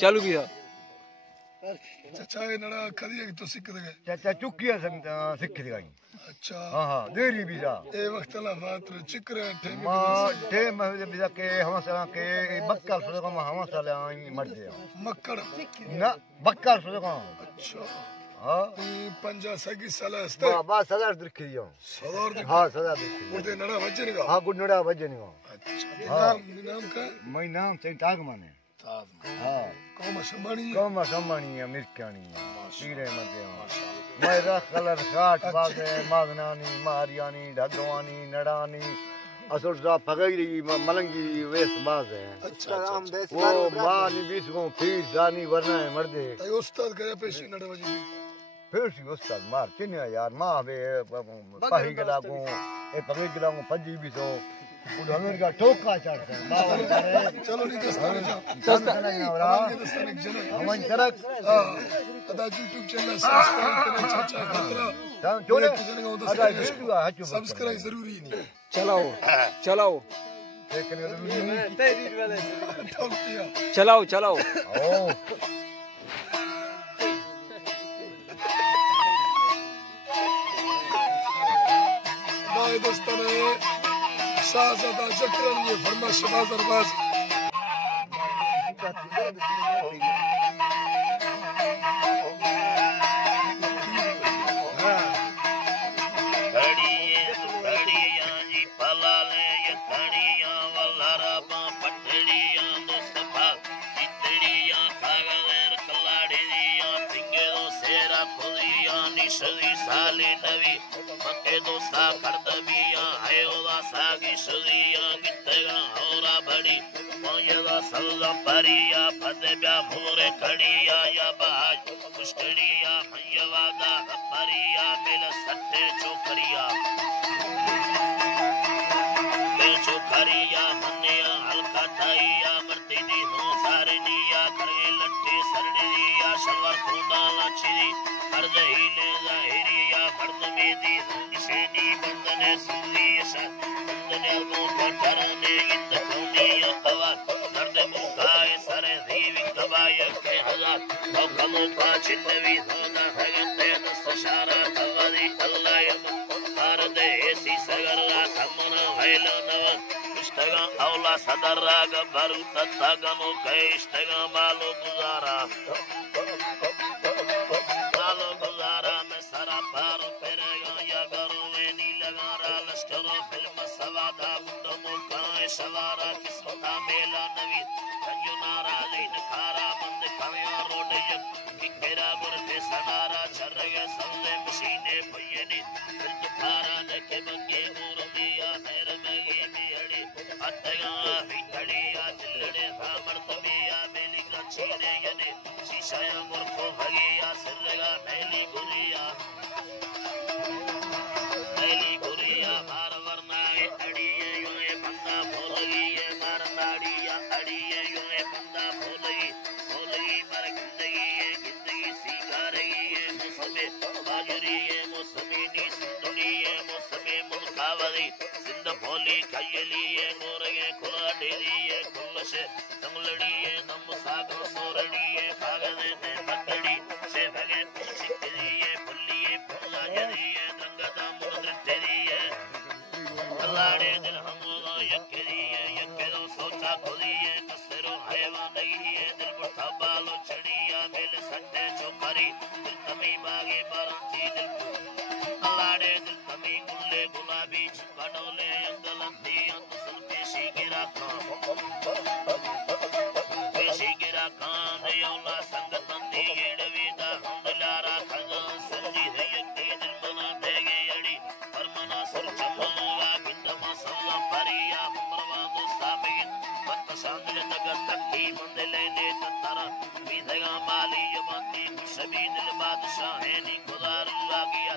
चालू किया चाचा ये नड़ा कदी तो सिख दे चाचा चुकिया सिख दिगाई। अच्छा हां हां देरी बिजा ए वक्त ला बात चिकरे ठे मां ठे में बिजा के हम सला के बक्कर से को हम सला मर दे मक्कड़ ना बक्कर से को। अच्छा हां 50 साल हस्ते बाबा सदर दिखियो सदर हां सदर दिखियो उदे नड़ा वजन का हां गुडड़ा वजन को। अच्छा नाम का मैं नाम से टाग माने हां कौम संभाणी है मिरकानी पीरे मजे मेरा कलर काट बागे मागनानी मारियानी ढगवानी नड़ानी असुर सा पगड़ी मलंगी वेस बाज है। अच्छा वो मानी बीस को फिर जानी वरना है मर्दे ए उस्ताद गया पेशी नड़ा वजन फिर सी उस्ताद मार चिन्ह यार मां वे पाही गला को ए पगड़ी गला को पजी भी सो उधर का ठोका चढ़ता है बाबा करे चलो नहीं दस्ताने जा दस्ताने ना दस्ताने जने हमन तरक अदा यूट्यूब चैनल सब्सक्राइब करे चाचा खतरा जोड़े अदा वीडियो सब्सक्राइब जरूरी नहीं चलाओ चलाओ ठोक दिया चलाओ चलाओ ओ दाए दस्ताने शाहजादा जकरन ये फरमा शबाज अरबाज साले नवी मके दोस्ता करदबिया है ओदा सागी सुदिया गितगा औरा बड़ी मोयदा सल्ला परिया फदब्या मोरे खड़िया या बाज कुष्टड़िया मयवादा परिया मिल सट्टे चोकरिया मिल चोकरिया मन्या हल्का ताइया मरती दी हो सारनिया करगे लट्टे सरडिया शलवार खूंदा लाची अर्ज हिले जाहिरिया फर्द में दी निशेनी बंदने सुलियसा बंदने को पटरने इंद कोनिया कवा दर्द मुकाए सरे दीवी कबाय के हजार तो कमो का चिन्नवी होना भगते दस्तशारा तवरी अल्लाह यम भारत ऐसी सगरला थमना वैलो नवन इष्टगा औला सदर्रा गबरु तत्तगमो के इष्टगा मालो गुजारा सवारा किस्मता मेला नवी संजुनारा लेन खारा मंद खाया रोडय किकेरा गुरते सनारा चरगे संले मशीने भयनी दिल खारा न के बंगे मुरदिया हैर मगे बिहड़ी अतगा बिखड़िया दिलड़े भामर तबिया मेली लचीने यने शीशाया मुरको भगिया सिरगा मेली गुरिया भार वरनाए अड़िए युए बंदा भोलगी ये मारनाड़िया अड़िए युए बंदा भोलगी मर गिंदगी सीखा रही है मौसमे बाजरी ये मौसमी नी सिंधुली ये मौसमे मुल्कावली सिंध भोली खयली ये गोरगे खुला डेली ये खुलशे तंगलड़ी ये नम सागो सोरड़ी ये भागने ने पकड़ी से भगे चिकली ये फुल्ली ये फुला जदी ये दंगदा मुद्रतेरी ये अल्लाह दिल हमला यकरी ये यकरो सोचा खुदी ये कसरो हैवान नहीं ये दिल बुढ़ा बालो चढ़िया मिल सट्टे चौकरी दिल कमी बागे बरंती दिल अल्लाह दिल कमी गुल्ले गुलाबी चुकड़ोले अंगलंती अंत सल्पे शीगिरा खान यौला संगतंती येड़वीदा हमदलारा खगा संजी है यके दिल मना देगे अड़ी परमना सुर चमलवा बिंदमा सल्ला परिया हमरवा दोस्ताबीन मत सांदल नगर तक्की मंदले ले ततरा विधगा माली यमती खुशबी दिल बादशाह है नी खुदार लागिया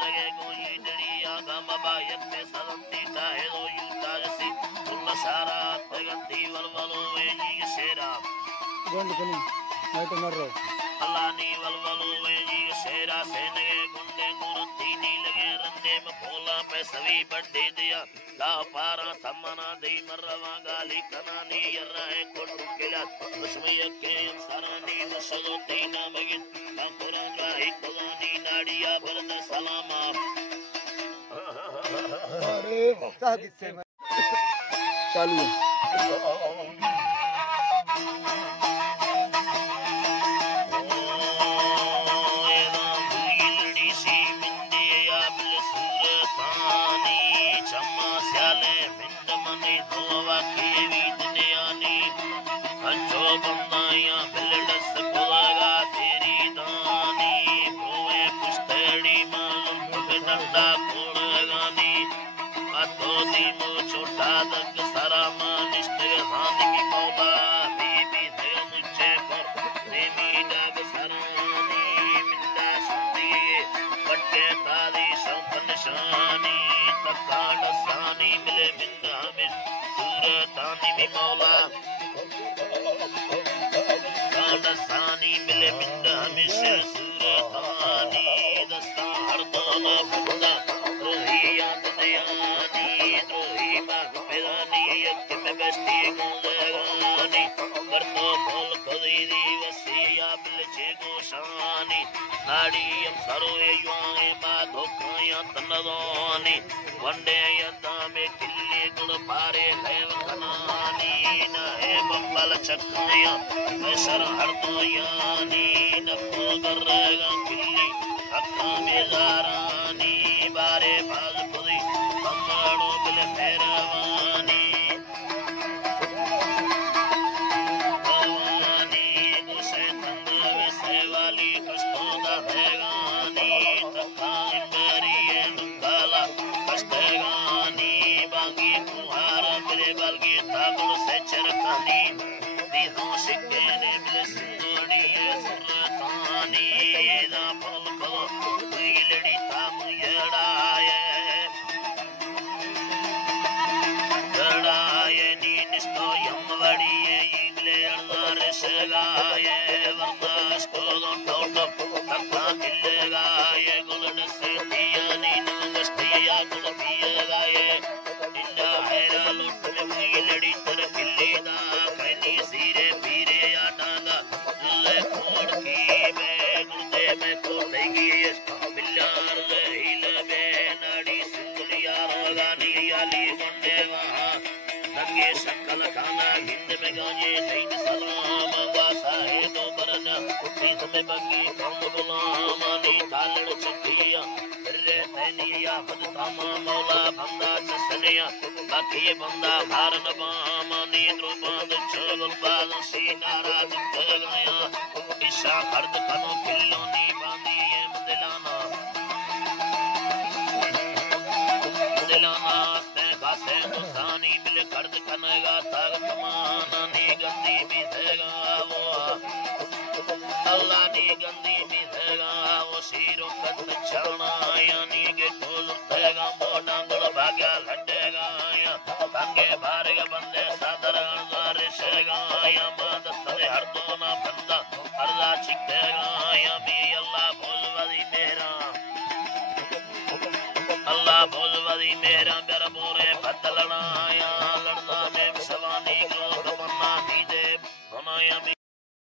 लगे कोई डरिया गम बायत में सदंती ताहे दो यूता जसी तुल्ला सारा तगंती वलवलो वे जी शेरा गोंड कनी मैं तो मर रहा अल्लाह नी वलवलो वे जी शेरा सेने गुंडे गुरंती नी लगे रंदे में भोला पे सभी बड्डे दिया ला पारा थमना दे मरवा गाली कना नी यर्रा है कोटू किला Usmaya Kayam Sarani, Salutina Magin, Kuranga, Hikalani, Nadia, Berda Salama. अरे चालू है चक्रिया शर हरदोयानी नफो गर्रेगा किल्ली अक्का मेजारानी बारे बाज खुदी कमड़ो बिल फेरवानी भवानी गुसे तंदवे सेवाली कष्टोदा भेगानी तक्का इंबरिये नुंगाला कष्टेगानी बागी कुहार बिले बलगी तागुल से चरकानी बाकी बंदा भारन बामनी द्रुपद चगल बाल सीनारा जगया ईशा फर्द कनो किल्लोनी बांदी दिलाना ते गासे दुसानी बिल कर्द कनेगा ताकत मानी गंदी भी देगा वो अल्लाह नी गंदी भी देगा वो शीरो कद चलना यानी के कोल देगा मोटा गुल भाग्या लड्डेगा अंगे भारे बंदे सादर अनगारे शेगा या माद तवे हर दोना बंदा अल्लाह चिकेगा या भी अल्लाह बोलवदी मेरा मेरा बोरे बदलना या लड़ना में सवानी को तमन्ना दी दे बनाया